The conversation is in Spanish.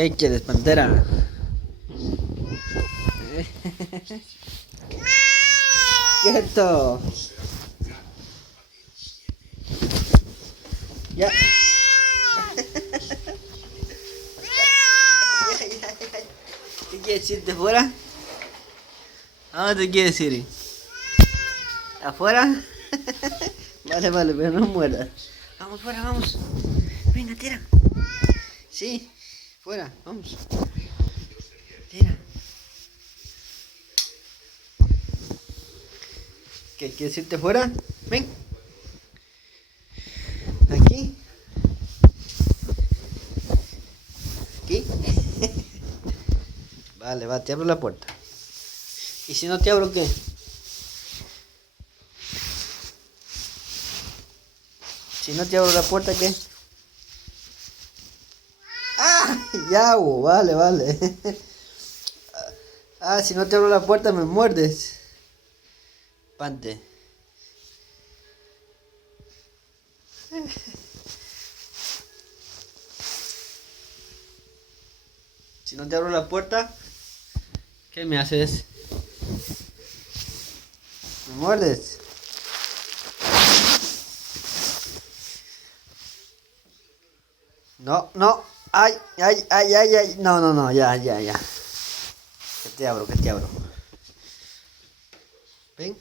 ¿Qué quieres, pantera? Gato. Ya. ¿Qué quieres irte fuera? ¿A dónde te quieres ir? ¿Afuera? Vale, vale, pero no mueras. Vamos fuera, vamos. Venga, tira. Sí, fuera, vamos. Tira. ¿Qué quieres irte fuera? Ven. Aquí. Aquí. Vale, va, te abro la puerta. ¿Y si no te abro qué? Si no te abro la puerta, ¿qué? ¡Ah! Ya, vale, vale. Ah, si no te abro la puerta me muerdes. Pante. Si no te abro la puerta, ¿qué me haces? ¿Me muerdes? No, no. Ay, ay, ay, ay, ay. No, no, no, ya, ya, ya. Que te abro, que te abro. ¿Ven?